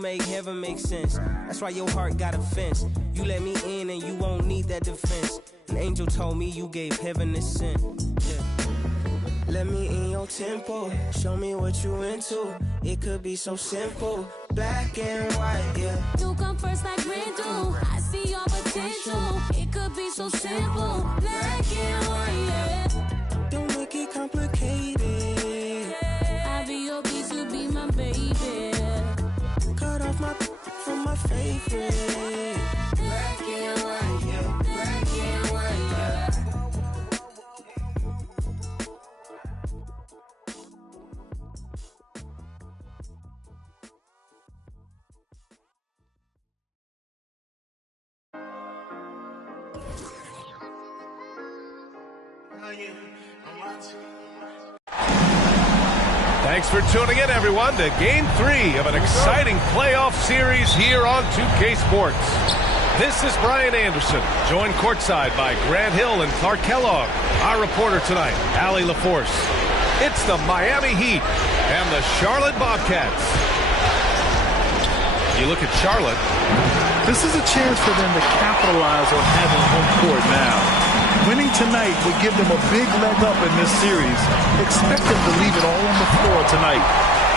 make heaven make sense. That's why your heart got a fence. You let me in and you won't need that defense. An angel told me you gave heaven a scent. Yeah. Let me in your tempo. Show me what you into. It could be so simple. Black and white, yeah. You come first like rain do. I see your potential. It could be so simple. Black and white, yeah. Don't make it complicated. I be your piece, you be my baby. Cut off my from my favorite. Black and white, yeah. Black and white, yeah. Thanks for tuning in, everyone, to Game 3 of an exciting playoff series here on 2K Sports. This is Brian Anderson, joined courtside by Grant Hill and Clark Kellogg. Our reporter tonight, Allie LaForce. It's the Miami Heat and the Charlotte Bobcats. You look at Charlotte. This is a chance for them to capitalize on having home court now. Winning tonight would give them a big leg up in this series. Expect them to leave it all on the floor tonight.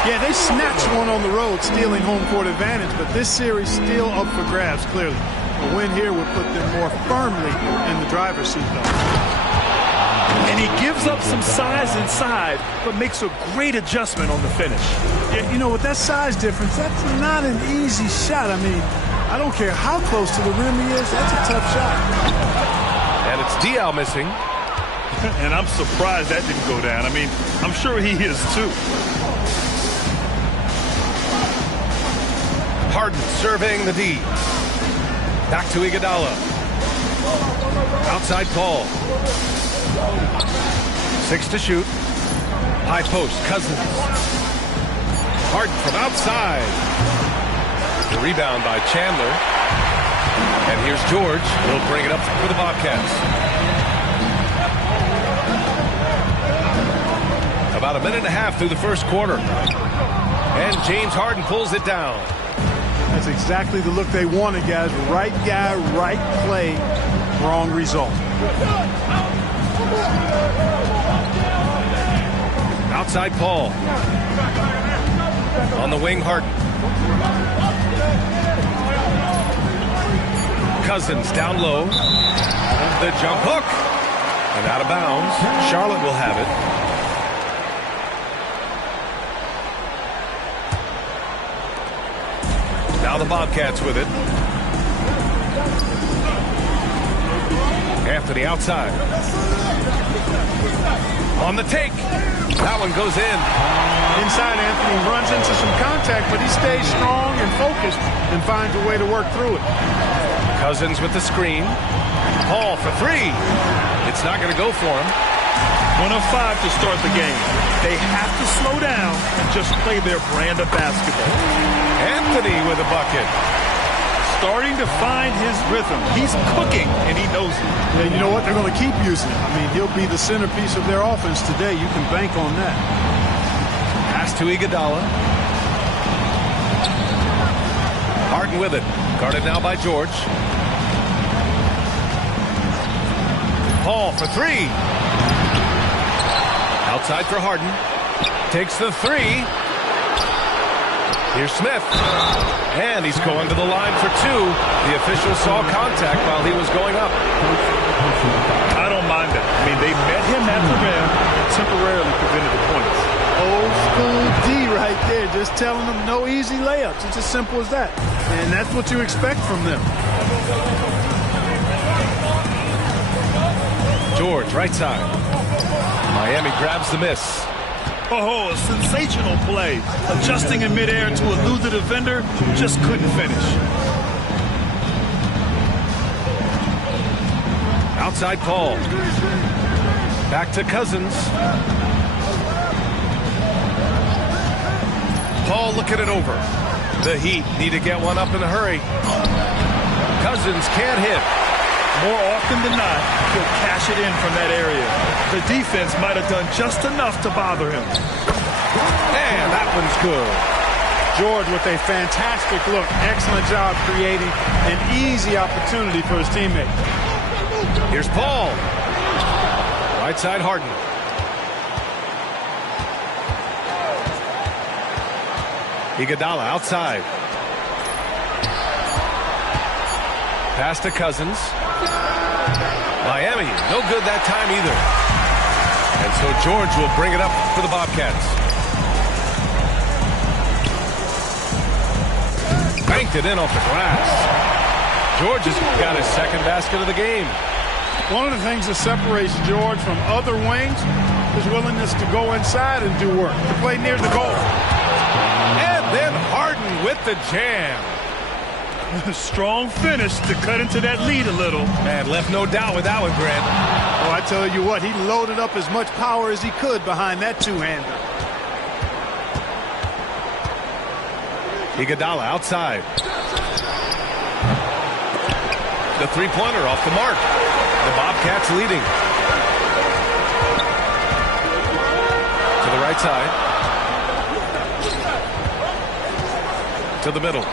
Yeah, they snatched one on the road, stealing home court advantage, but this series still up for grabs, clearly. A win here would put them more firmly in the driver's seat, though. And he gives up some size inside, but makes a great adjustment on the finish. Yeah, you know, with that size difference, that's not an easy shot. I mean, I don't care how close to the rim he is, that's a tough shot. And it's Diaw missing. And I'm surprised that didn't go down. I mean, I'm sure he is too. Harden serving the D. Back to Iguodala. Outside Paul. 6 to shoot. High post, Cousins. Harden from outside. The rebound by Chandler. And here's George. He'll bring it up for the Bobcats. About a minute and a half through the first quarter. And James Harden pulls it down. That's exactly the look they wanted, guys. Right guy, right play, wrong result. Outside Paul. On the wing, Harden. Cousins down low. The jump hook. And out of bounds. Charlotte will have it. Now the Bobcats with it. Anthony outside. On the take. That one goes in. Inside, Anthony runs into some contact, but he stays strong and focused and finds a way to work through it. Cousins with the screen. Paul for three. It's not going to go for him. 1 of 5 to start the game. They have to slow down and just play their brand of basketball. Anthony with a bucket. Starting to find his rhythm. He's cooking, and he knows it. And you know what? They're going to keep using it. I mean, he'll be the centerpiece of their offense today. You can bank on that. Pass to Iguodala. Harden with it. Guarded now by George. Paul for three. Outside for Harden. Takes the three. Here's Smith. And he's going to the line for two. The official saw contact while he was going up. I don't mind that. I mean, they met him at the rim and temporarily prevented the points. Old school D right there, just telling them no easy layups. It's as simple as that. And that's what you expect from them. George, right side. Miami grabs the miss. Oh, a sensational play. Adjusting in midair to elude the defender, just couldn't finish. Outside Paul. Back to Cousins. Paul looking it over. The Heat need to get one up in a hurry. Cousins can't hit. More often than not, he'll cash it in from that area. The defense might have done just enough to bother him. And that one's good. George with a fantastic look. Excellent job creating an easy opportunity for his teammate. Here's Paul. Right side, Harden. Iguodala outside. Pass to Cousins. Miami, no good that time either. And so George will bring it up for the Bobcats. Banked it in off the glass. George has got his second basket of the game. One of the things that separates George from other wings is willingness to go inside and do work, to play near the goal. And then Harden with the jam. Strong finish to cut into that lead a little. And left no doubt with that one, Grant. Oh, I tell you what, he loaded up as much power as he could behind that two-hander. Iguodala outside. The three-pointer off the mark. The Bobcats leading. To the right side. To the middle.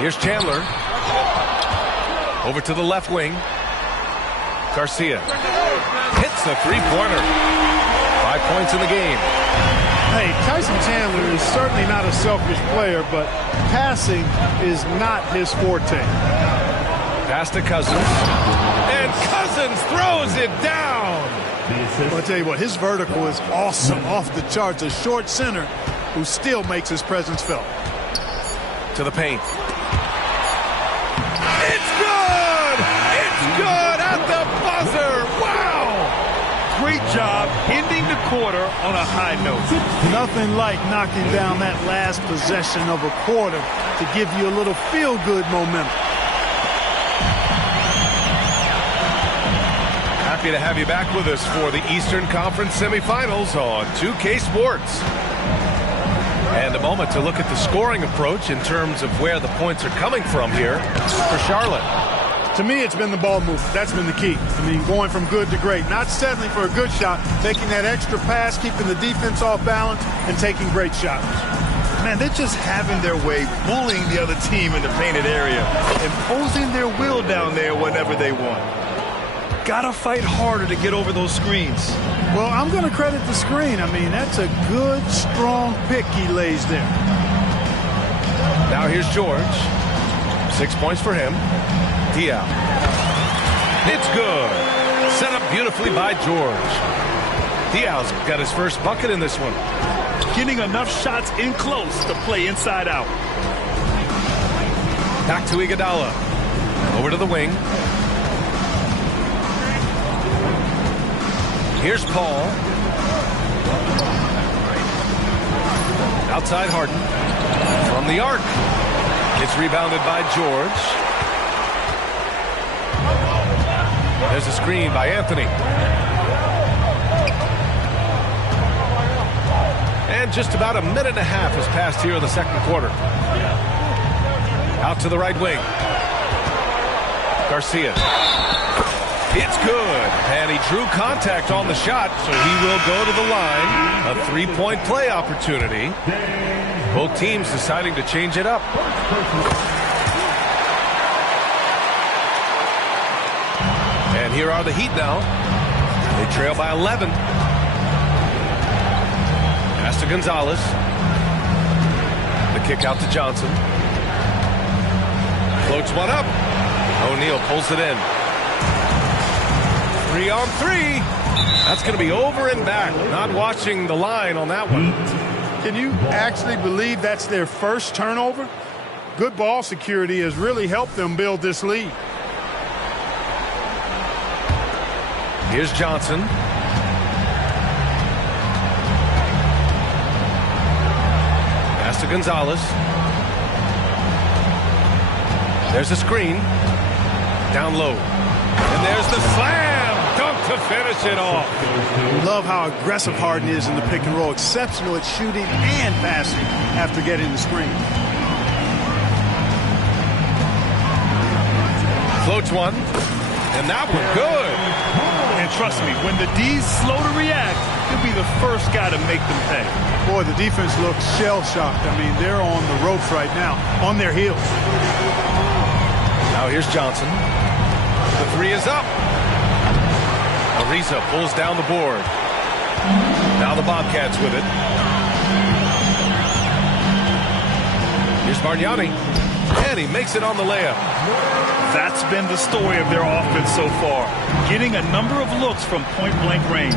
Here's Chandler. Over to the left wing. Garcia hits the three-pointer. 5 points in the game. Hey, Tyson Chandler is certainly not a selfish player, but passing is not his forte. Pass to Cousins. And Cousins throws it down. Well, I'll tell you what, his vertical is awesome, off the charts. A short center who still makes his presence felt. To the paint. It's good! It's good at the buzzer! Wow! Great job ending the quarter on a high note. Nothing like knocking down that last possession of a quarter to give you a little feel-good momentum. Happy to have you back with us for the Eastern Conference semifinals on 2K Sports. And a moment to look at the scoring approach in terms of where the points are coming from here for Charlotte. To me, it's been the ball movement. That's been the key. I mean, going from good to great. Not settling for a good shot, taking that extra pass, keeping the defense off balance, and taking great shots. Man, they're just having their way, bullying the other team in the painted area, imposing their will down there whenever they want. Gotta fight harder to get over those screens. Well, I'm going to credit the screen. I mean, that's a good, strong pick he lays there. Now here's George. 6 points for him. Diaw. It's good. Set up beautifully by George. Diaw's got his first bucket in this one. Getting enough shots in close to play inside out. Back to Iguodala. Over to the wing. Here's Paul. Outside Harden. From the arc. It's rebounded by George. There's a screen by Anthony. And just about a minute and a half has passed here in the second quarter. Out to the right wing. Garcia. It's good. And he drew contact on the shot, so he will go to the line. A three-point play opportunity. Both teams deciding to change it up. And here are the Heat now. They trail by 11. Pass to Gonzalez. The kick out to Johnson. Floats one up. O'Neal pulls it in. 3 on 3. That's going to be over and back. Not watching the line on that one. Can you actually believe that's their first turnover? Good ball security has really helped them build this lead. Here's Johnson. Pass to Gonzalez. There's a screen. Down low. And there's the slam. Dunk to finish it off. Love how aggressive Harden is in the pick and roll. Exceptional at shooting and passing after getting the screen. Floats one. And that one good. And trust me, when the D's slow to react, he'll be the first guy to make them pay. Boy, the defense looks shell-shocked. I mean, they're on the ropes right now, on their heels. Now here's Johnson. The three is up. Ariza pulls down the board. Now the Bobcats with it. Here's Bargnani. And he makes it on the layup. That's been the story of their offense so far. Getting a number of looks from point-blank range.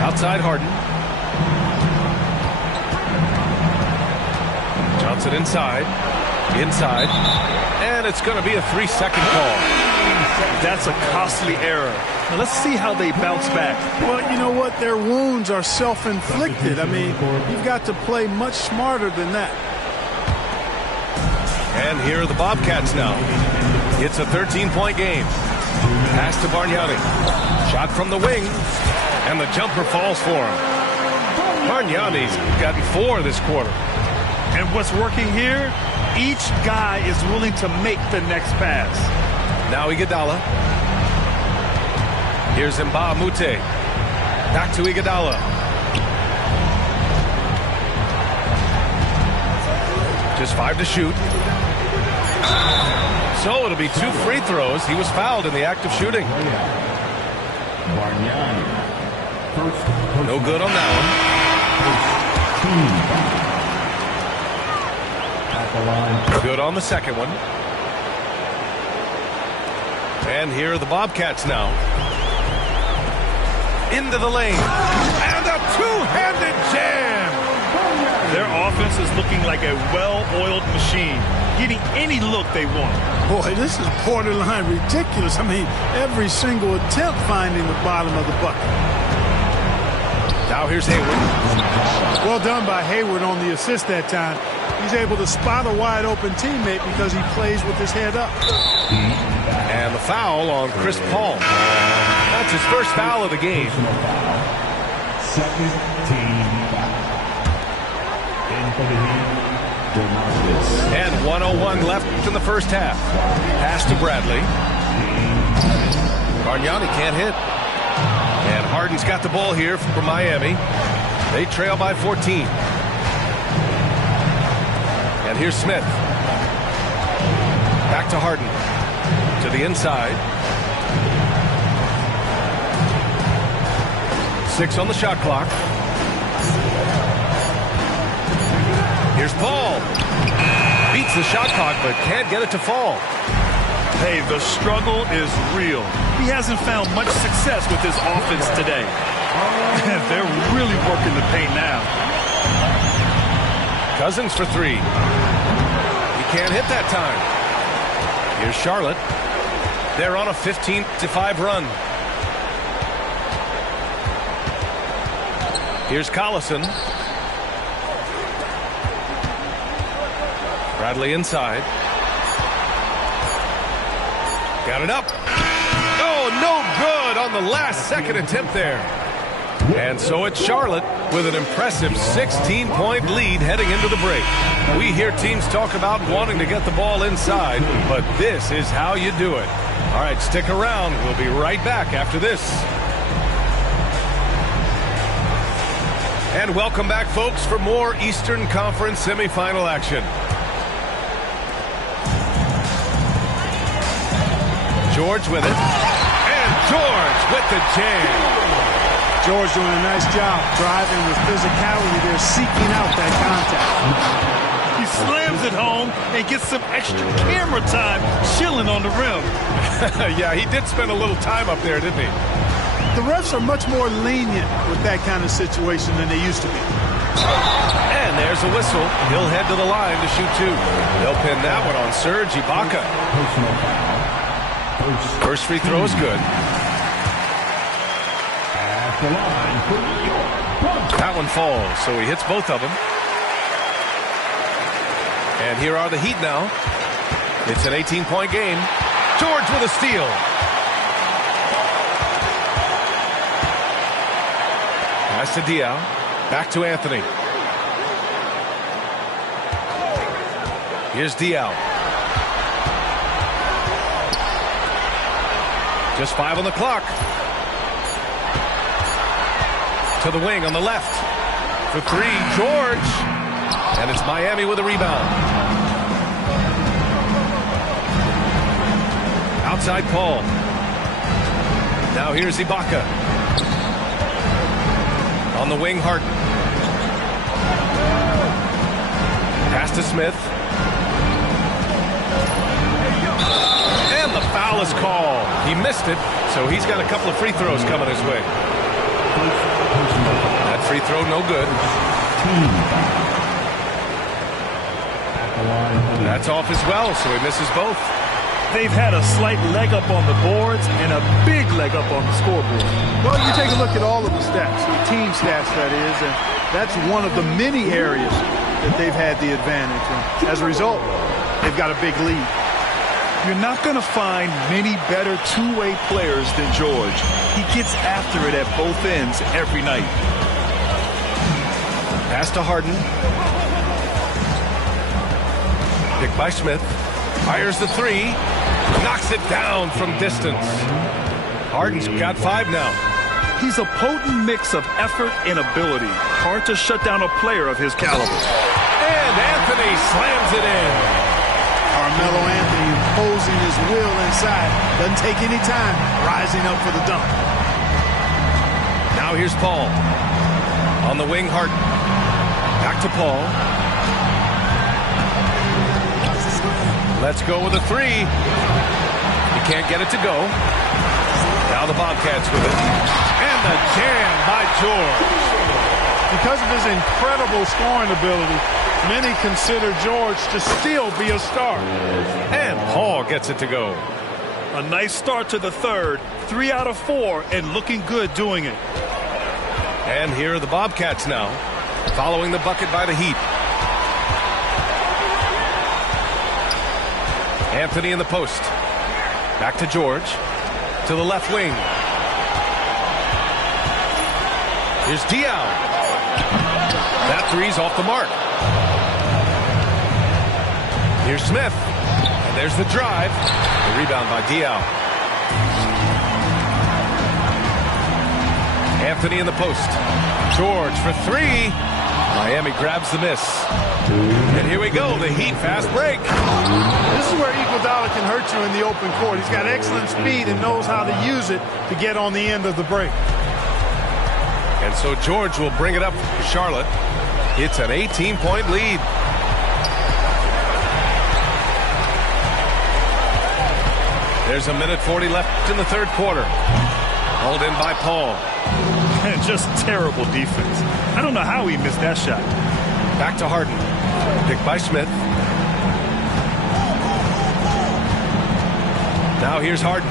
Outside Harden. Johnson inside. Inside. And it's going to be a 3-second call. That's a costly error. Now let's see how they bounce back. Well, you know what? Their wounds are self-inflicted. I mean, you've got to play much smarter than that. And here are the Bobcats now. It's a 13-point game. Pass to Bargnani. Shot from the wing. And the jumper falls for him. Bargnani's gotten 4 this quarter. And what's working here? Each guy is willing to make the next pass. Now Iguodala. Here's Mbah a Moute. Back to Iguodala. Just 5 to shoot. So it'll be 2 free throws. He was fouled in the act of shooting. No good on that one. Good on the second one. And here are the Bobcats now. Into the lane. And a two-handed jam. Their offense is looking like a well-oiled machine, getting any look they want. Boy, this is borderline ridiculous. I mean, every single attempt finding the bottom of the bucket. Now here's Hayward. Well done by Hayward on the assist that time. He's able to spot a wide-open teammate because he plays with his head up. And the foul on Chris Paul. That's his first foul of the game. Second team foul. And 1:01 left in the first half. Pass to Bradley. Bargnani can't hit. And Harden's got the ball here for Miami. They trail by 14. And here's Smith. Back to Harden. To the inside. 6 on the shot clock. Here's Paul. Beats the shot clock, but can't get it to fall. Hey, the struggle is real. He hasn't found much success with his offense today. They're really working the paint now. Cousins for 3. He can't hit that time. Here's Charlotte. They're on a 15-5 run. Here's Collison. Bradley inside. Got it up. Oh, no good on the last second attempt there. And so it's Charlotte with an impressive 16-point lead heading into the break. We hear teams talk about wanting to get the ball inside, but this is how you do it. All right, stick around. We'll be right back after this. And welcome back, folks, for more Eastern Conference semifinal action. George with it. And George with the jam. George doing a nice job driving with physicality there, seeking out that contact. He slams it home and gets some extra camera time chilling on the rim. Yeah, he did spend a little time up there, didn't he? The refs are much more lenient with that kind of situation than they used to be. And there's a whistle. He'll head to the line to shoot 2. They'll pin that one on Serge Ibaka. First free throw is good. That one falls, so he hits both of them. And here are the Heat now. It's an 18-point game. George with a steal. Pass to Diaw. Back to Anthony. Here's Diaw. Just 5 on the clock. To the wing on the left. For three, George. And it's Miami with a rebound. Outside Paul. Now here's Ibaka. On the wing, Harden. Pass to Smith. And the foul is called. He missed it, so he's got a couple of free throws coming his way. That free throw, no good. That's off as well, so he misses both. They've had a slight leg up on the boards and a big leg up on the scoreboard. Well, you take a look at all of the stats, the team stats that is, and that's one of the many areas that they've had the advantage. And as a result, they've got a big lead. You're not going to find many better two-way players than George. He gets after it at both ends every night. Pass to Harden. Picked by Smith. Fires the three. Knocks it down from distance. Harden's got 5 now. He's a potent mix of effort and ability. Hard to shut down a player of his caliber. And Anthony slams it in. Carmelo Anthony imposing his will inside. Doesn't take any time. Rising up for the dunk. Now here's Paul. On the wing, Harden. Back to Paul. Let's go with a three. He can't get it to go. Now the Bobcats with it. And the jam by George. Because of his incredible scoring ability, many consider George to still be a star. And Paul gets it to go. A nice start to the third. 3 out of 4 and looking good doing it. And here are the Bobcats now, following the bucket by the Heat. Anthony in the post. Back to George. To the left wing. Here's Diaw. That three's off the mark. Here's Smith. And there's the drive. The rebound by Diaw. Anthony in the post. George for three. Miami grabs the miss. And here we go, the Heat fast break. This is where Iguodala can hurt you in the open court. He's got excellent speed and knows how to use it to get on the end of the break. And so George will bring it up for Charlotte. It's an 18-point lead. There's a minute 40 left in the third quarter. Hauled in by Paul. Just terrible defense. I don't know how he missed that shot. Back to Harden. Picked by Smith. Now here's Harden.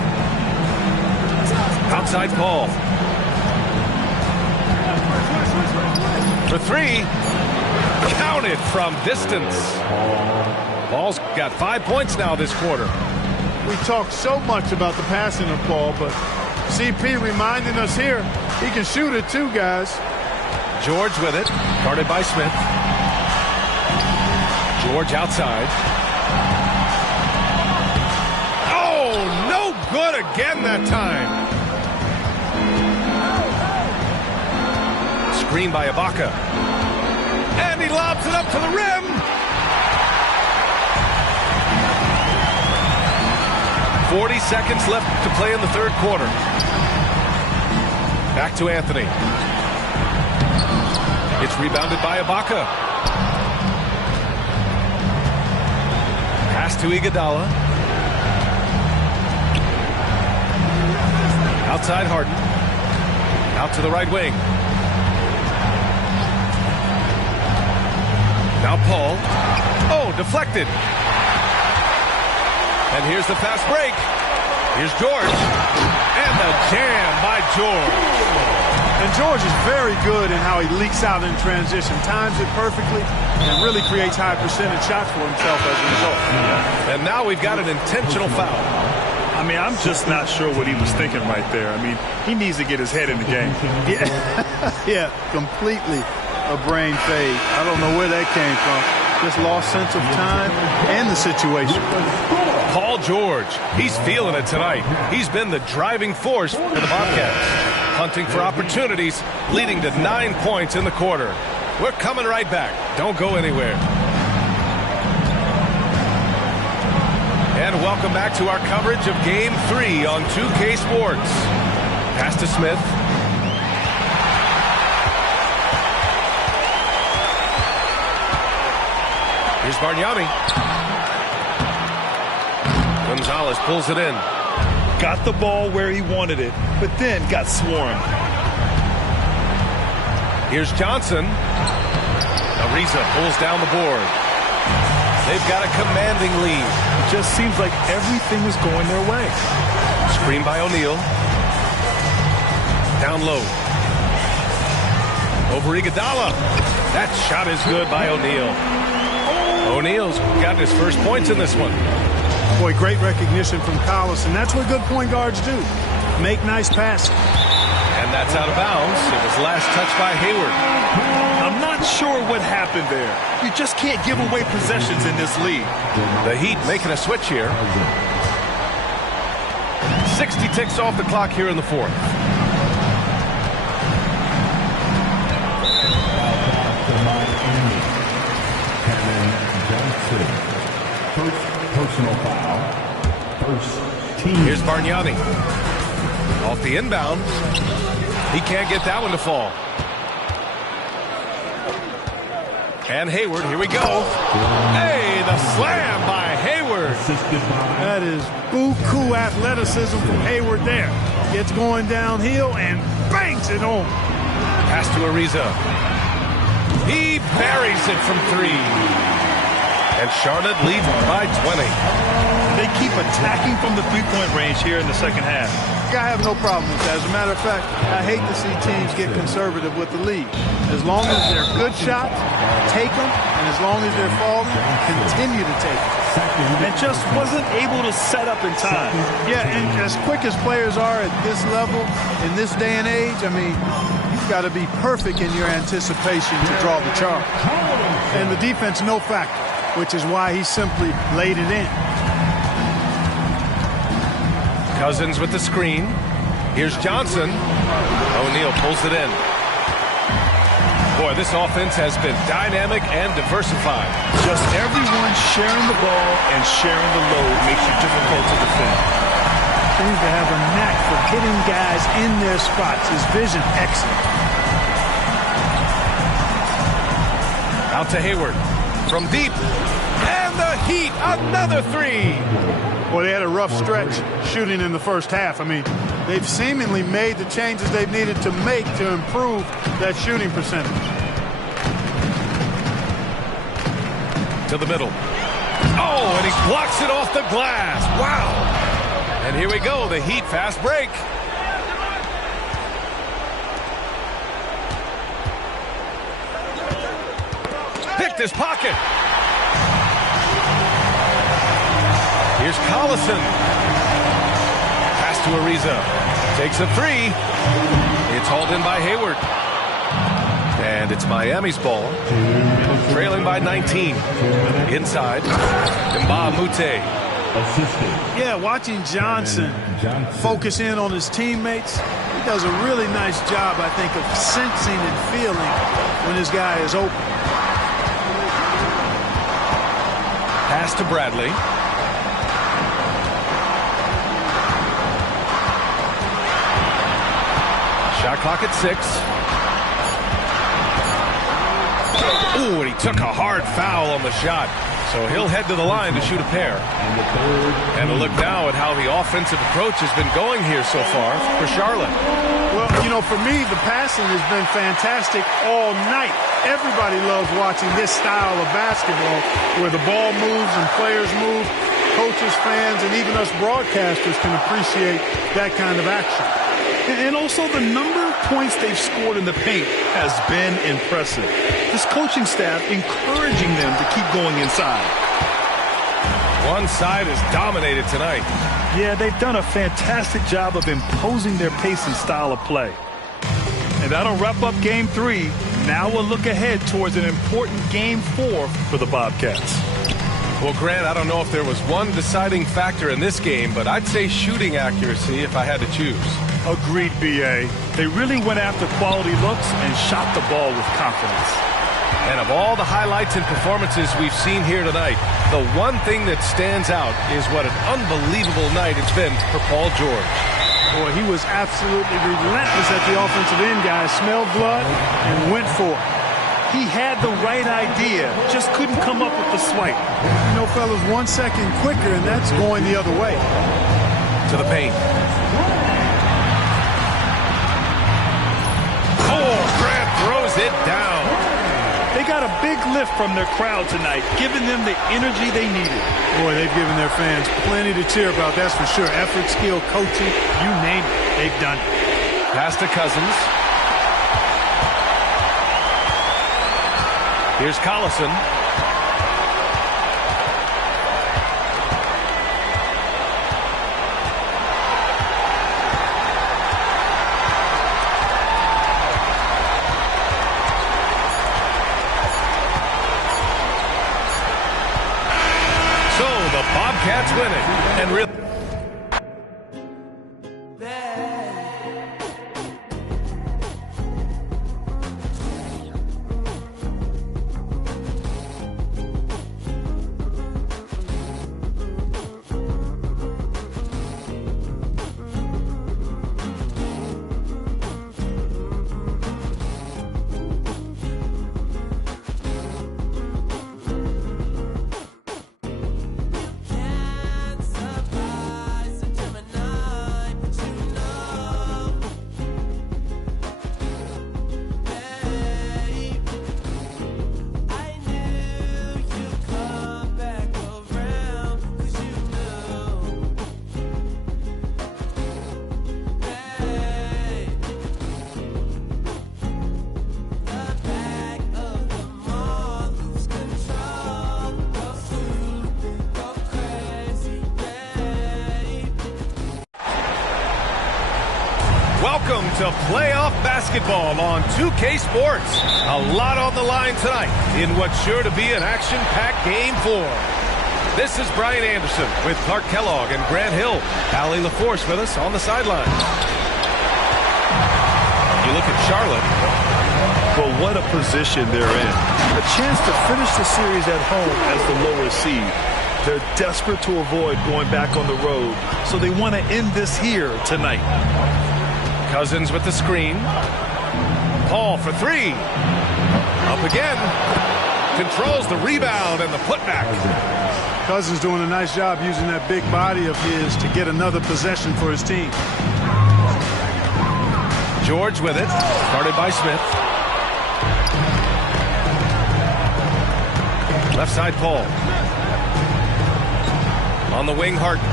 Outside Paul. For three. Counted from distance. Paul's got 5 points now this quarter. We talk so much about the passing of Paul, but CP reminding us here, he can shoot it too, guys. George with it, guarded by Smith. George outside. Oh, no good again that time. Screen by Ibaka. And he lobs it up to the rim. "40 seconds left to play in the third quarter. Back to Anthony. It's rebounded by Ibaka. Pass to Iguodala. Outside Harden. Out to the right wing. Now Paul. Oh, deflected. And here's the fast break. Here's George. And the jam by George. And George is very good in how he leaks out in transition, times it perfectly, and really creates high percentage shots for himself as a result. And now we've got an intentional foul. I mean, I'm just not sure what he was thinking right there. I mean, he needs to get his head in the game. Yeah, completely a brain fade. I don't know where that came from. Just lost sense of time and the situation. Paul George, he's feeling it tonight. He's been the driving force for the Bobcats. hunting for opportunities, leading to 9 points in the quarter. We're coming right back. Don't go anywhere. And welcome back to our coverage of Game 3 on 2K Sports. Pass to Smith. Here's Bargnani. Gonzalez pulls it in. Got the ball where he wanted it, but then got swarmed. Here's Johnson. Ariza pulls down the board. They've got a commanding lead. It just seems like everything is going their way. Screen by O'Neal. Down low. Over Iguodala. That shot is good by O'Neal. O'Neal's gotten his first points in this one. Boy, great recognition from Collison. That's what good point guards do. Make nice passes. And that's out of bounds. It was last touched by Hayward. I'm not sure what happened there. You just can't give away possessions in this league. The Heat making a switch here. 60 ticks off the clock here in the fourth. First personal foul. First team. Here's Bargnani. Off the inbound. He can't get that one to fall. And Hayward, here we go. Hey, the slam by Hayward. That is buku athleticism from Hayward there. Gets going downhill and bangs it home. Pass to Ariza. He buries it from 3. And Charlotte leads by 20. They keep attacking from the three-point range here in the second half. I have no problem with that. As a matter of fact, I hate to see teams get conservative with the lead. As long as they're good shots, take them. And as long as they're falling, continue to take them. And just wasn't able to set up in time. Yeah, and as quick as players are at this level, in this day and age, I mean, you've got to be perfect in your anticipation to draw the charge. And the defense, no factor, which is why he simply laid it in. Cousins with the screen. Here's Johnson. O'Neal pulls it in. Boy, this offense has been dynamic and diversified. Just everyone sharing the ball and sharing the load makes it difficult to defend. Seems to have a knack for hitting guys in their spots. His vision, excellent. Out to Hayward. From deep. And the Heat, another 3. Well, they had a rough stretch shooting in the first half. I mean, they've seemingly made the changes they've needed to make to improve that shooting percentage. To the middle. Oh, and he blocks it off the glass. Wow. And here we go, the Heat fast break. Picked his pocket. Here's Collison. Pass to Ariza. Takes a 3. It's hauled in by Hayward. And it's Miami's ball. Trailing by 19. Inside. Mbah a Moute. Yeah, watching Johnson focus in on his teammates, he does a really nice job, I think, of sensing and feeling when his guy is open. Pass to Bradley. Shot clock at 6. Ooh, and he took a hard foul on the shot. So he'll head to the line to shoot a pair. And a look now at how the offensive approach has been going here so far for Charlotte. Well, you know, for me, the passing has been fantastic all night. Everybody loves watching this style of basketball where the ball moves and players move. Coaches, fans, and even us broadcasters can appreciate that kind of action. And also the number of points they've scored in the paint has been impressive. This coaching staff encouraging them to keep going inside. One side is dominated tonight. Yeah, they've done a fantastic job of imposing their pace and style of play. And that'll wrap up Game 3. Now we'll look ahead towards an important Game 4 for the Bobcats. Well, Grant, I don't know if there was one deciding factor in this game, but I'd say shooting accuracy if I had to choose. Agreed, B.A. They really went after quality looks and shot the ball with confidence. And of all the highlights and performances we've seen here tonight, the one thing that stands out is what an unbelievable night it's been for Paul George. Boy, he was absolutely relentless at the offensive end, guys. Smelled blood and went for it. He had the right idea, just couldn't come up with the swipe. You know, fellas, 1 second quicker, and that's going the other way. To the paint. Oh, Grant throws it down. They got a big lift from their crowd tonight, giving them the energy they needed. Boy, they've given their fans plenty to cheer about, that's for sure. Effort, skill, coaching, you name it, they've done it. Pass to Cousins. Here's Collison. So the Bobcats win it. And really welcome to playoff basketball on 2K Sports. A lot on the line tonight in what's sure to be an action-packed Game 4. This is Brian Anderson with Clark Kellogg and Grant Hill. Allie LaForce with us on the sidelines. You look at Charlotte. Well, what a position they're in. A chance to finish the series at home as the lower seed. They're desperate to avoid going back on the road, so they want to end this here tonight. Cousins with the screen. Paul for three. Up again. Controls the rebound and the putback. Cousins doing a nice job using that big body of his to get another possession for his team. George with it. Guarded by Smith. Left side Paul. On the wing, Harden.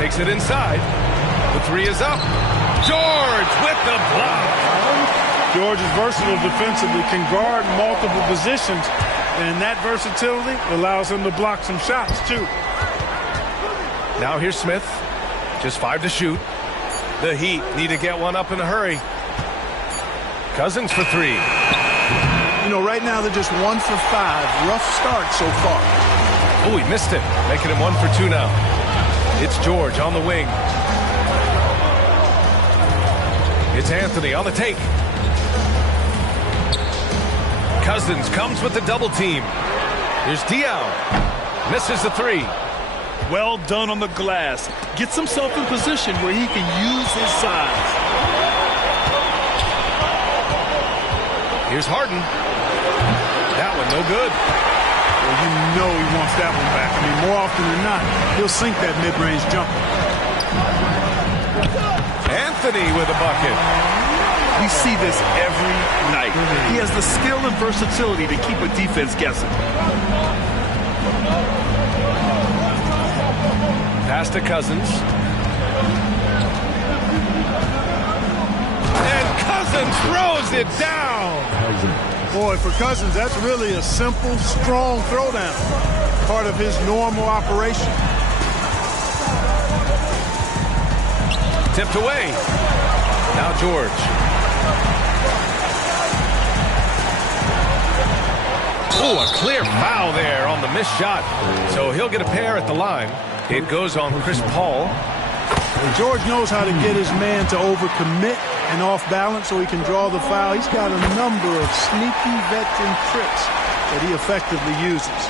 Takes it inside. The three is up. George with the block. George is versatile defensively, can guard multiple positions, and that versatility allows him to block some shots, too. Now here's Smith. Just 5 to shoot. The Heat need to get one up in a hurry. Cousins for three. You know, right now they're just 1 for 5. Rough start so far. Oh, he missed it. Making him 1 for 2 now. It's George on the wing. It's Anthony on the take. Cousins comes with the double team. Here's Diaw. Misses the three. Well done on the glass. Gets himself in position where he can use his size. Here's Harden. That one no good. Well, you know he wants that one back. I mean, more often than not, he'll sink that mid-range jumper. Anthony with a bucket. We see this every night. He has the skill and versatility to keep a defense guessing. Pass to Cousins. And Cousins throws it down. Boy, for Cousins, that's really a simple, strong throwdown. Part of his normal operation. Tipped away. Now George. Oh, a clear foul there on the missed shot. So he'll get a pair at the line. It goes on Chris Paul. George knows how to get his man to overcommit and off balance so he can draw the foul. He's got a number of sneaky veteran tricks that he effectively uses.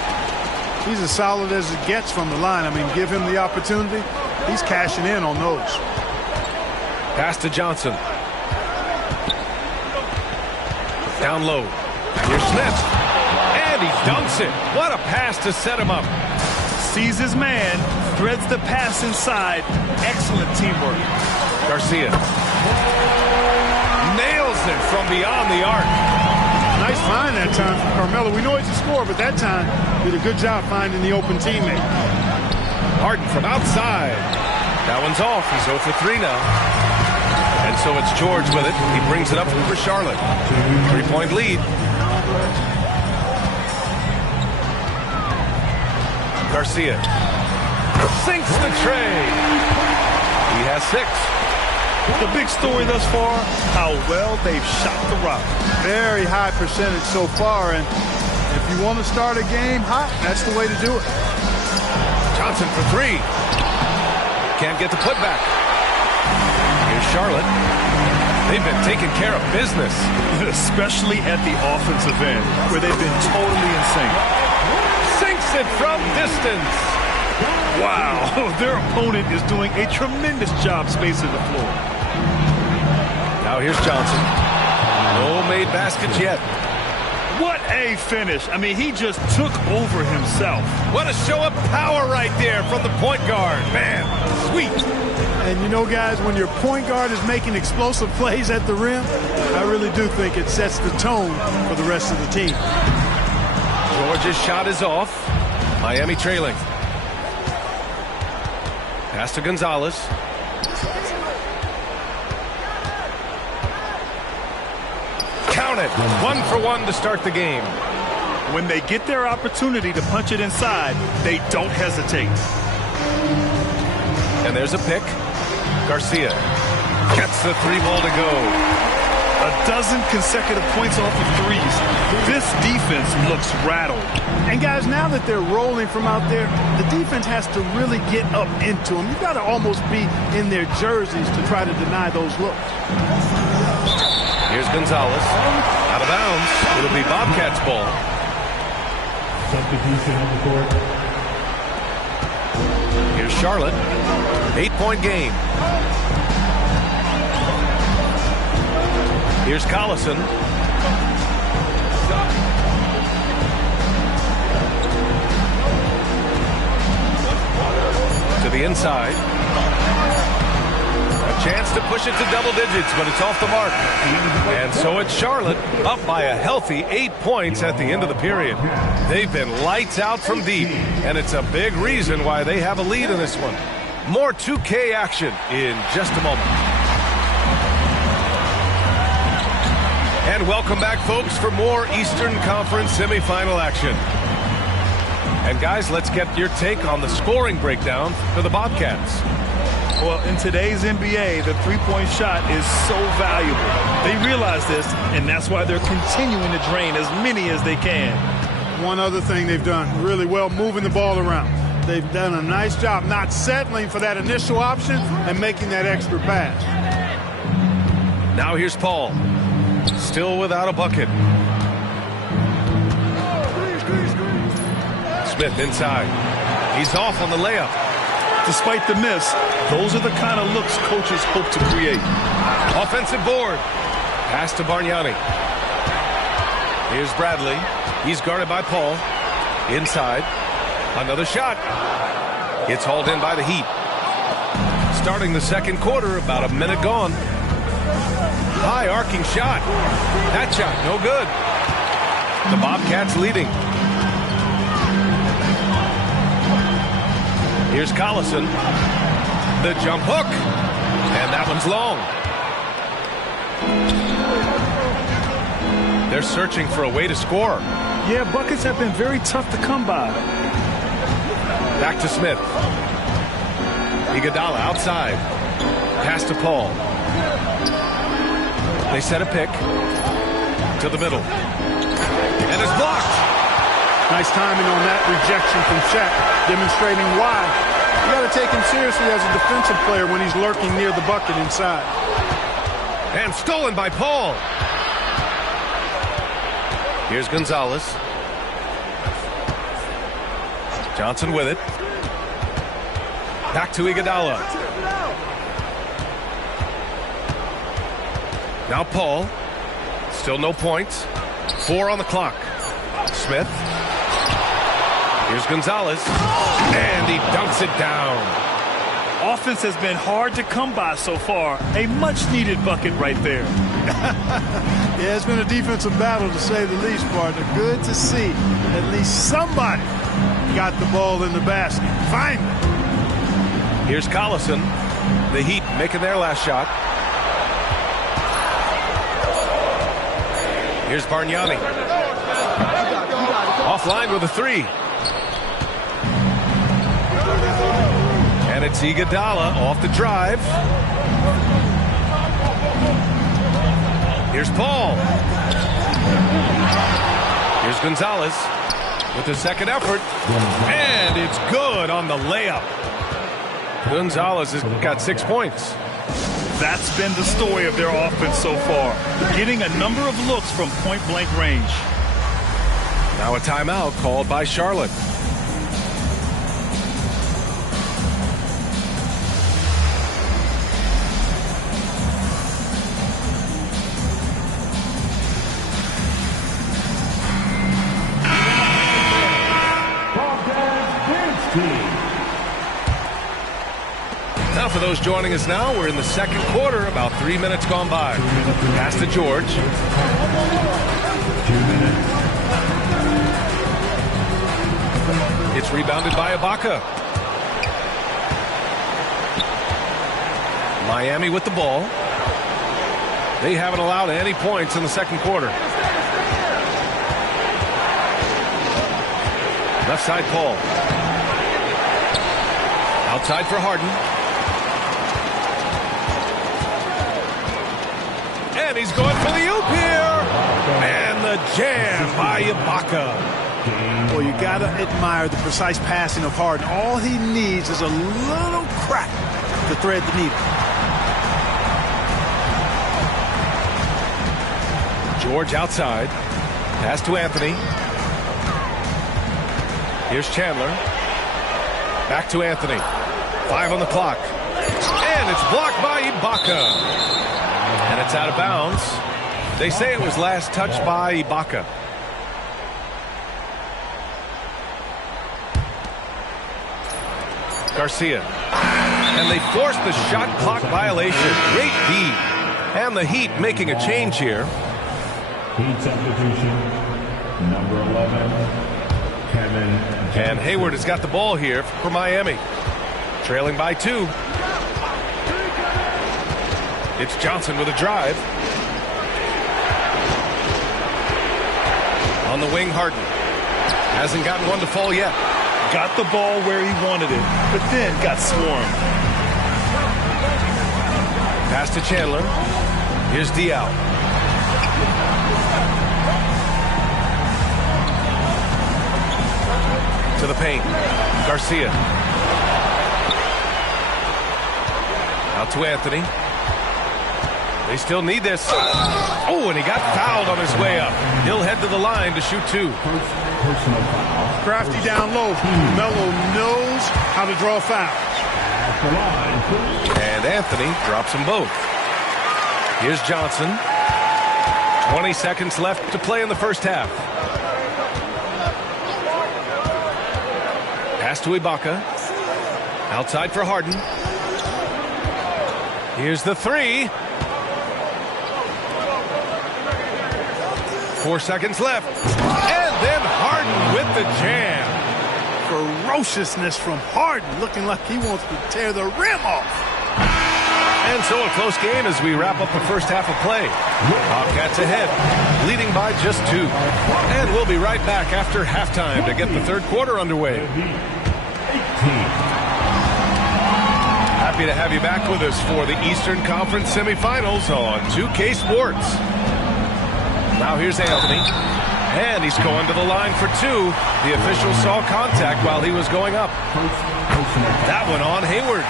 He's as solid as it gets from the line. I mean, give him the opportunity. He's cashing in on those. Pass to Johnson. Down low. Here's Smith. And he dunks it. What a pass to set him up. Sees his man, threads the pass inside. Excellent teamwork. Garcia nails it from beyond the arc. Nice find that time from Carmelo. We know he's a scorer, but that time did a good job finding the open teammate. Harden from outside. That one's off. He's 0 for 3 now. And so it's George with it. He brings it up for Charlotte. 3-point lead. Garcia sinks the tray. He has 6. The big story thus far, how well they've shot the rock. Very high percentage so far, and if you want to start a game hot, that's the way to do it. Johnson for 3. Can't get the putback. Here's Charlotte. They've been taking care of business. Especially at the offensive end, where they've been totally in sync. Sinks it from distance. Wow, their opponent is doing a tremendous job spacing the floor. Now here's Johnson. No made baskets yet. What a finish. I mean, he just took over himself. What a show of power right there from the point guard. Man, sweet. And you know, guys, when your point guard is making explosive plays at the rim, I really do think it sets the tone for the rest of the team. George's shot is off. Miami trailing. Pass to Gonzalez. Count it. 1 for 1 to start the game. When they get their opportunity to punch it inside, they don't hesitate. And there's a pick. Garcia gets the 3 ball to go. A dozen consecutive points off of threes. This defense looks rattled. And guys, now that they're rolling from out there, the defense has to really get up into them. You've got to almost be in their jerseys to try to deny those looks. Here's Gonzalez. Out of bounds. It'll be Bobcats ball. Substitution on the court. Here's Charlotte. 8-point game. Here's Collison. To the inside. A chance to push it to double digits, but it's off the mark. And so it's Charlotte up by a healthy 8 points at the end of the period. They've been lights out from deep, and it's a big reason why they have a lead in this one. More 2K action in just a moment. And welcome back, folks, for more Eastern Conference semifinal action. And guys, let's get your take on the scoring breakdown for the Bobcats. Well, in today's NBA, the three-point shot is so valuable. They realize this, and that's why they're continuing to drain as many as they can. One other thing they've done really well, moving the ball around. They've done a nice job not settling for that initial option and making that extra pass. Now here's Paul. Still without a bucket. Smith inside. He's off on the layup. Despite the miss, those are the kind of looks coaches hope to create. Offensive board. Pass to Bargnani. Here's Bradley. He's guarded by Paul. Inside. Another shot. It's hauled in by the Heat. Starting the second quarter, about a minute gone. High arcing shot. That shot, no good. The Bobcats leading. Here's Collison. The jump hook. And that one's long. They're searching for a way to score. Yeah, buckets have been very tough to come by. Back to Smith. Iguodala outside. Pass to Paul. They set a pick to the middle. And it's blocked. Nice timing on that rejection from Shaq, demonstrating why You got to take him seriously as a defensive player when he's lurking near the bucket inside. And stolen by Paul. Here's Gonzalez. Johnson with it. Back to Iguodala. Now Paul. Still no points. 4 on the clock. Smith. Here's Gonzalez. And he dunks it down. Offense has been hard to come by so far. A much-needed bucket right there. Yeah, it's been a defensive battle, to say the least, partner. Good to see at least somebody got the ball in the basket. Finally. Here's Collison. The Heat making their last shot. Here's Bargnani. Offline with a 3. And it's Iguodala off the drive. Here's Paul. Here's Gonzalez with the second effort. And it's good on the layup. Gonzalez has got 6 points. That's been the story of their offense so far. Getting a number of looks from point-blank range. Now a timeout called by Charlotte. Now for those joining us now, we're in the second quarter, about 3 minutes gone by. Pass to George. 2 minutes. It's rebounded by Ibaka. Miami with the ball. They haven't allowed any points in the second quarter. Left side Paul. Outside for Harden. And he's going for the oop here. And the jam by Ibaka. Well, you got to admire the precise passing of Harden. All he needs is a little crack to thread the needle. George outside. Pass to Anthony. Here's Chandler. Back to Anthony. 5 on the clock. And it's blocked by Ibaka. And it's out of bounds. They say it was last touched by Ibaka. Garcia. And they forced the shot clock violation. Great D. And the Heat making a change here. Heat substitution. Number 11, Kevin. And Hayward has got the ball here for Miami. Trailing by 2. It's Johnson with a drive. On the wing, Harden. Hasn't gotten one to fall yet. Got the ball where he wanted it, but then got swarmed. Pass to Chandler. Here's Diaw. To the paint. Garcia. Out to Anthony. They still need this. Oh, and he got fouled on his way up. He'll head to the line to shoot 2. Personal foul. Crafty down low. Melo knows how to draw fouls. At the line. And Anthony drops them both. Here's Johnson. 20 seconds left to play in the first half. Pass to Ibaka. Outside for Harden. Here's the 3. 4 seconds left. And then Harden with the jam. Ferociousness from Harden, looking like he wants to tear the rim off. And so a close game as we wrap up the first half of play. Bobcats ahead, leading by just 2. And we'll be right back after halftime to get the third quarter underway. Happy to have you back with us for the Eastern Conference semifinals on 2K Sports. Now here's Anthony. And he's going to the line for two. The official saw contact while he was going up. That one on Hayward.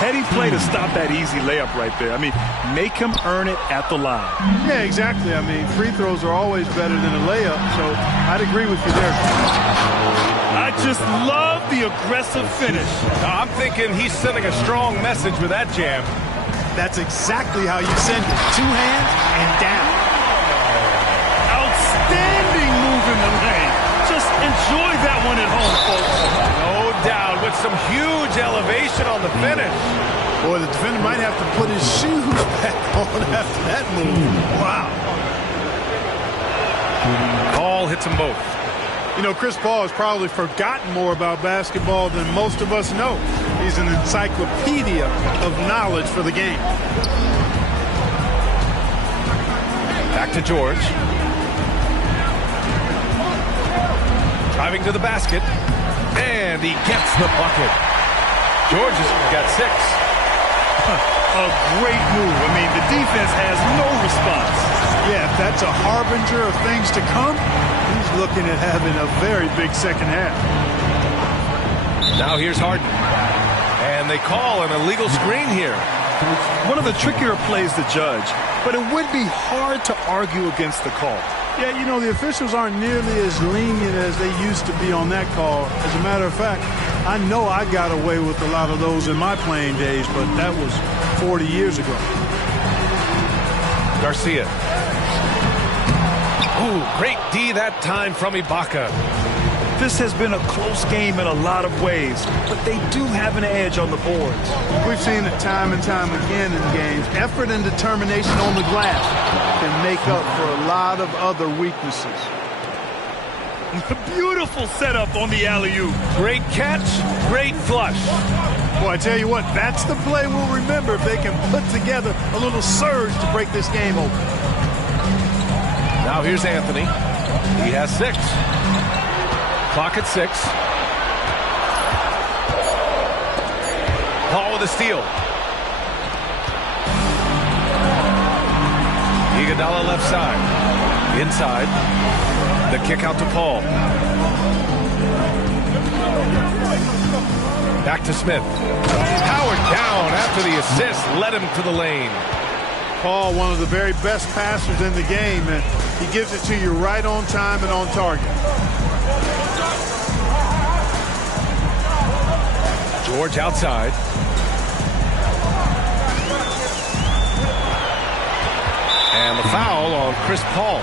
Heady play to stop that easy layup right there. I mean, make him earn it at the line. Yeah, exactly. I mean, free throws are always better than a layup, so I'd agree with you there. I just love the aggressive finish. I'm thinking he's sending a strong message with that jam. That's exactly how you send it. Two hands and down. Outstanding move in the lane. Just enjoy that one at home, folks. No doubt, with some huge elevation on the finish. Boy, the defender might have to put his shoes back on after that move. Wow. Call hits them both. You know, Chris Paul has probably forgotten more about basketball than most of us know. He's an encyclopedia of knowledge for the game. Back to George. Driving to the basket. And he gets the bucket. George has got 6. A great move. I mean, the defense has no response. Yeah, if that's a harbinger of things to come, he's looking at having a very big second half. Now here's Harden. And they call an illegal screen here. One of the trickier plays to judge, but it would be hard to argue against the call. Yeah, you know, the officials aren't nearly as lenient as they used to be on that call. As a matter of fact, I know I got away with a lot of those in my playing days, but that was 40 years ago. Garcia. Ooh, great D that time from Ibaka. This has been a close game in a lot of ways, but they do have an edge on the boards. We've seen it time and time again in games. Effort and determination on the glass can make up for a lot of other weaknesses. Beautiful setup on the alley-oop. Great catch, great flush. Boy, I tell you what, that's the play we'll remember if they can put together a little surge to break this game open. Now here's Anthony. He has 6. Clock at 6. Paul with a steal. Iguodala left side. Inside. The kick out to Paul. Back to Smith. Howard down after the assist. Led him to the lane. Paul, one of the very best passers in the game, and he gives it to you right on time and on target. George outside. And the foul on Chris Paul.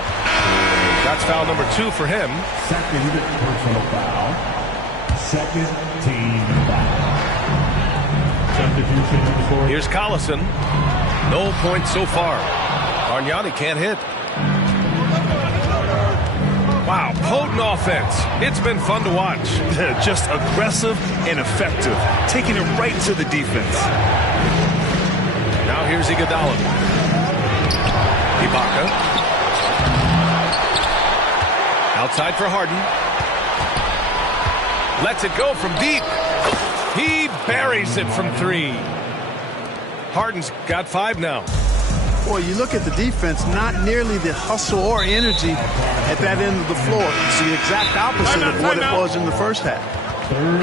That's foul number 2 for him. Second personal foul. Second team foul. Substitution for. Here's Collison. No points so far. Bargnani can't hit. Wow, potent offense. It's been fun to watch. Just aggressive and effective, taking it right to the defense. Now here's Iguodala. Ibaka. Outside for Harden. Lets it go from deep. He buries it from 3. Harden's got 5 now. Boy, you look at the defense, not nearly the hustle or energy at that end of the floor. It's the exact opposite of what it was in the first half.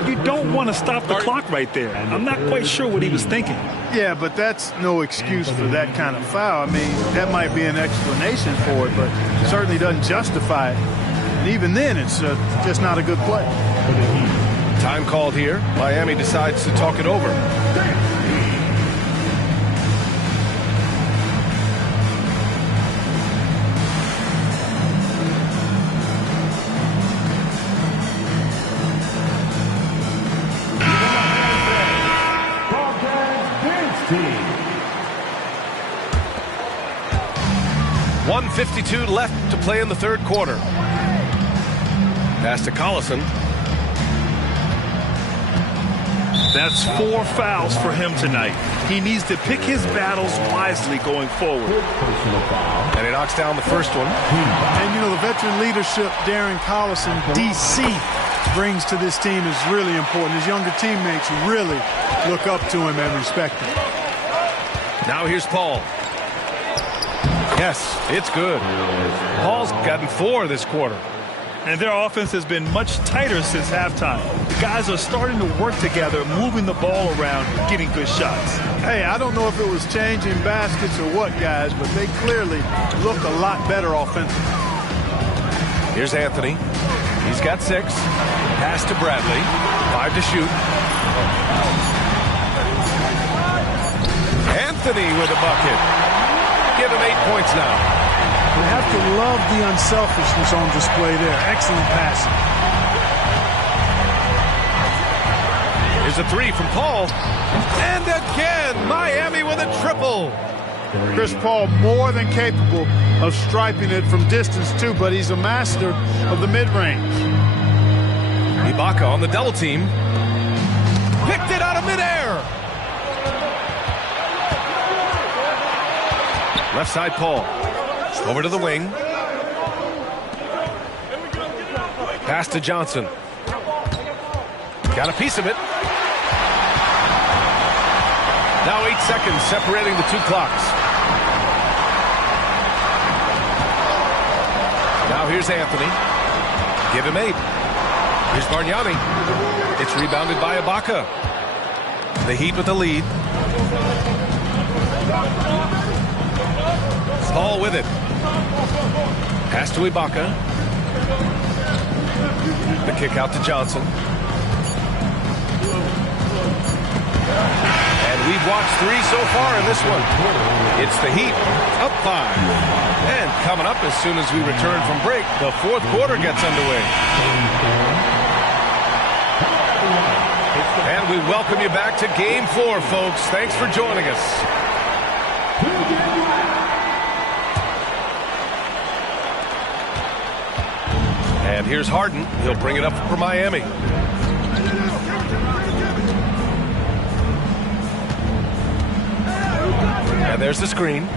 You don't want to stop the clock right there. I'm not quite sure what he was thinking. Yeah, but that's no excuse for that kind of foul. I mean, that might be an explanation for it, but it certainly doesn't justify it. And even then, it's just not a good play. Time called here. Miami decides to talk it over. Team. 1:52 left to play in the third quarter. Pass to Collison. That's 4 fouls for him tonight. He needs to pick his battles wisely going forward. Personal foul. And he knocks down the first one. And, you know, the veteran leadership Darren Collison, DC, brings to this team is really important. His younger teammates really look up to him and respect him. Now here's Paul. Yes, it's good. Paul's gotten 4 this quarter. And their offense has been much tighter since halftime. The guys are starting to work together, moving the ball around, getting good shots. Hey, I don't know if it was changing baskets or what, guys, but they clearly look a lot better offensively. Here's Anthony. He's got 6. Pass to Bradley. 5 to shoot. Anthony with a bucket. Give him 8 points now. You have to love the unselfishness on display there. Excellent passing. Here's a 3 from Paul. And again, Miami with a triple. Chris Paul more than capable of striping it from distance too, but he's a master of the mid-range. Ibaka on the double team. Picked it out of midair. Left side Paul. Over to the wing. Pass to Johnson. Got a piece of it. Now 8 seconds separating the 2 clocks. Now here's Anthony. Give him 8. Here's Bargnani. It's rebounded by Ibaka. The Heat with the lead. Paul with it. Pass to Ibaka. The kick out to Johnson. And we've watched 3 so far in this one. It's the Heat up 5. And coming up as soon as we return from break, the 4th quarter gets underway. And we welcome you back to Game 4, folks. Thanks for joining us. And here's Harden. He'll bring it up for Miami. And there's the screen.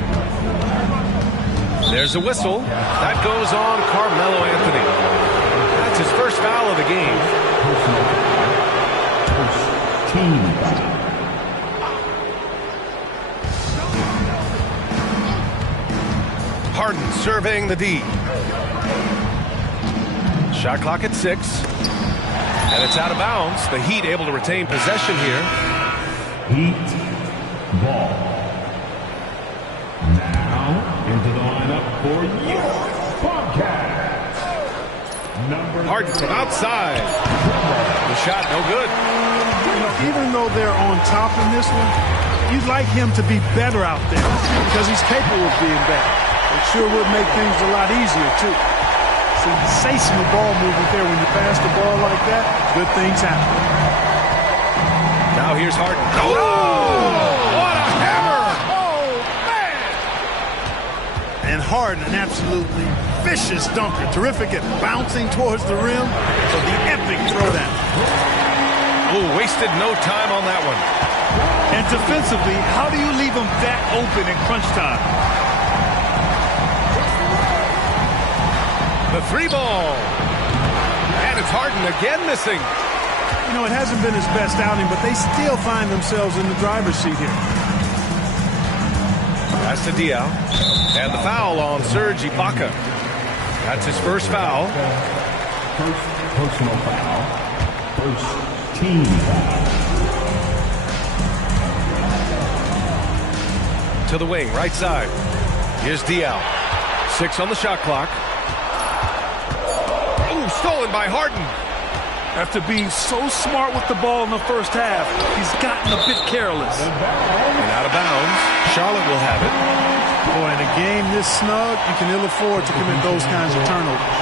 There's a whistle. That goes on Carmelo Anthony. That's his first foul of the game. Harden surveying the D. Shot clock at 6. And it's out of bounds. The Heat able to retain possession here. Heat ball. Now into the lineup for your Bobcats. Harden from outside. The shot no good. Even though they're on top in this one, you'd like him to be better out there because he's capable of being better. It sure would make things a lot easier, too. Sensational ball movement there. When you pass the ball like that, good things happen. Now here's Harden. Oh! What a hammer! Oh, man! And Harden, an absolutely vicious dunker. Terrific at bouncing towards the rim. So the epic throwdown. Oh, wasted no time on that one. And defensively, how do you leave them that open in crunch time? The 3 ball. And it's Harden again missing. You know, it hasn't been his best outing, but they still find themselves in the driver's seat here. That's to Diaw. And the foul on Serge Ibaka. That's his first foul. First personal foul. First team foul. To the wing, right side. Here's Diaw. 6 on the shot clock. Stolen by Harden. After being so smart with the ball in the first half, he's gotten a bit careless. And out of bounds. Charlotte will have it. Boy, in a game this snug, you can ill afford to commit those kinds of turnovers.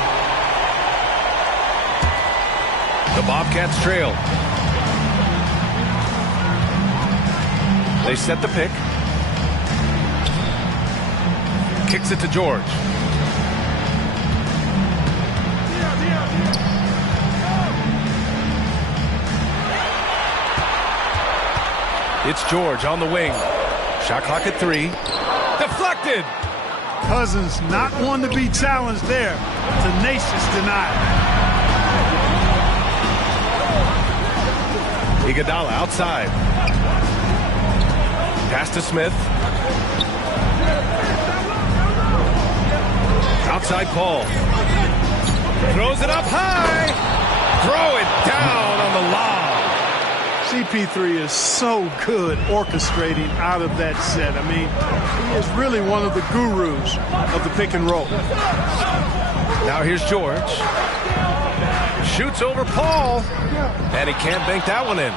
The Bobcats trail. They set the pick. Kicks it to George. It's George on the wing. Shot clock at 3. Deflected. Cousins not one to be challenged there. Tenacious denial. Iguodala outside. Pass to Smith. Outside Paul. Throws it up high. Throw it down on the lob. CP3 is so good orchestrating out of that set. I mean, he is really one of the gurus of the pick and roll. Now here's George. Shoots over Paul. And he can't bank that one in.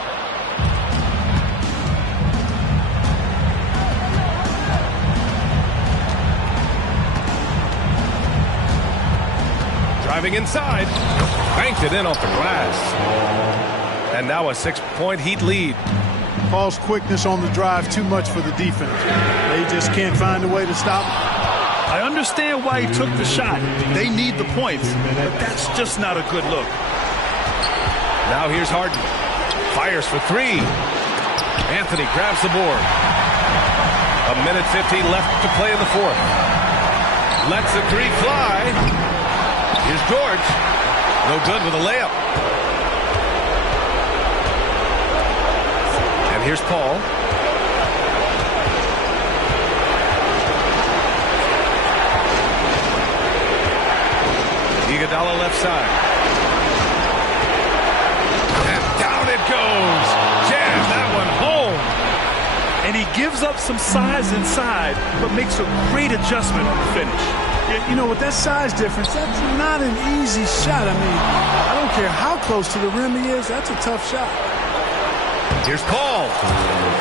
Driving inside. Banked it in off the glass. And now a 6-point Heat lead. Paul's quickness on the drive, too much for the defense. They just can't find a way to stop him. I understand why he took the shot. They need the points, but that's just not a good look. Now here's Harden. Fires for three. Anthony grabs the board. 1:50 left to play in the fourth. Lets the three fly. Here's George. No good with a layup. And here's Paul. Iguodala left side. And down it goes. Jam that one home. And he gives up some size inside, but makes a great adjustment on the finish. You know, with that size difference, that's not an easy shot. I mean, I don't care how close to the rim he is. That's a tough shot. Here's Paul.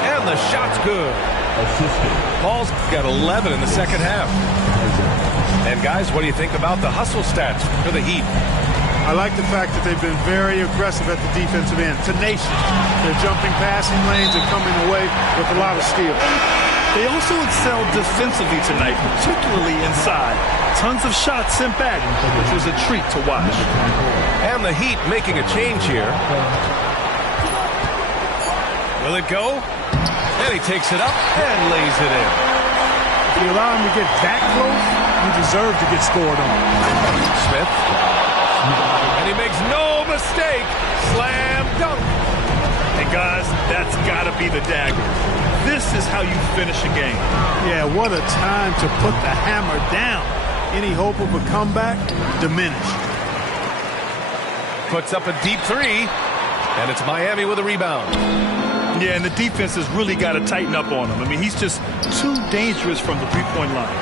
And the shot's good. Paul's got 11 in the second half. And guys, what do you think about the hustle stats for the Heat? I like the fact that they've been very aggressive at the defensive end. Tenacious. They're jumping passing lanes and coming away with a lot of steals. They also excelled defensively tonight, particularly inside. Tons of shots sent back, which was a treat to watch. And the Heat making a change here. Will it go? And he takes it up and lays it in. If you allow him to get that close, you deserve to get scored on. Smith. And he makes no mistake. Slam dunk. And guys, that's got to be the dagger. This is how you finish a game. Yeah, what a time to put the hammer down. Any hope of a comeback diminished. Puts up a deep three. And it's Miami with a rebound. Yeah, and the defense has really got to tighten up on him. I mean, he's just too dangerous from the three-point line.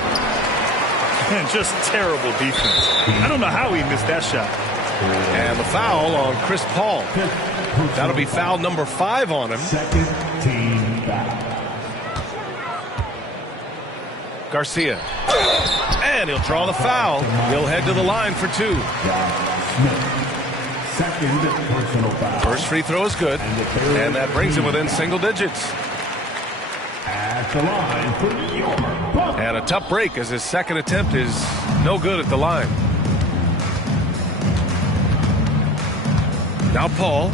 And just terrible defense. I don't know how he missed that shot. And the foul on Chris Paul. That'll be foul number 5 on him. Second team foul. Garcia. And he'll draw the foul. He'll head to the line for 2. Second personal foul. First free throw is good. And that brings him within single digits. At the line for your Bucks. And a tough break as his second attempt is no good at the line. Now Paul.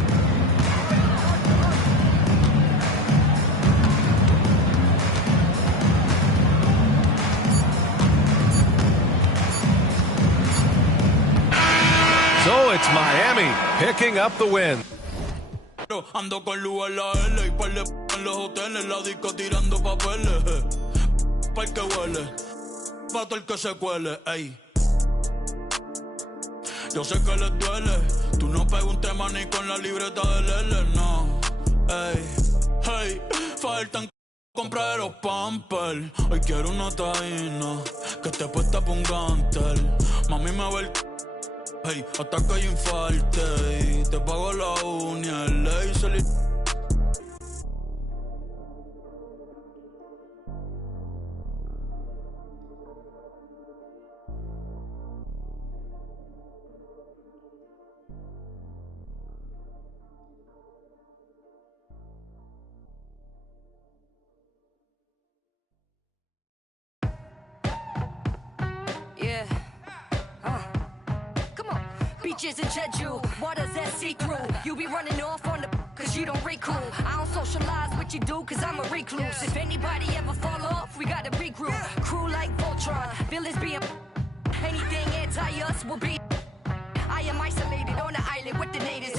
So it's Miami picking up the win. Ando con Lu en la L y par de en los hoteles, la disco tirando papeles, pa'l que huele, pa' todo el que se cuele, ey. Yo sé que les duele, tú no pegas un tema ni con la libreta del L, no, ey, hey, faltan comprar los Pampers, hoy quiero una taína, que te puesta pa' un gantel, mami me ve el hey, hasta que yo infarte y te pago la uña, el laser. Beaches in Jeju, waters that see through. You be running off on the cause you don't recool. I don't socialize what you do cause I'm a recluse. If anybody ever fall off, we gotta regroup. Crew like Voltron, villains being anything anti us will be. I am isolated on the island with the natives.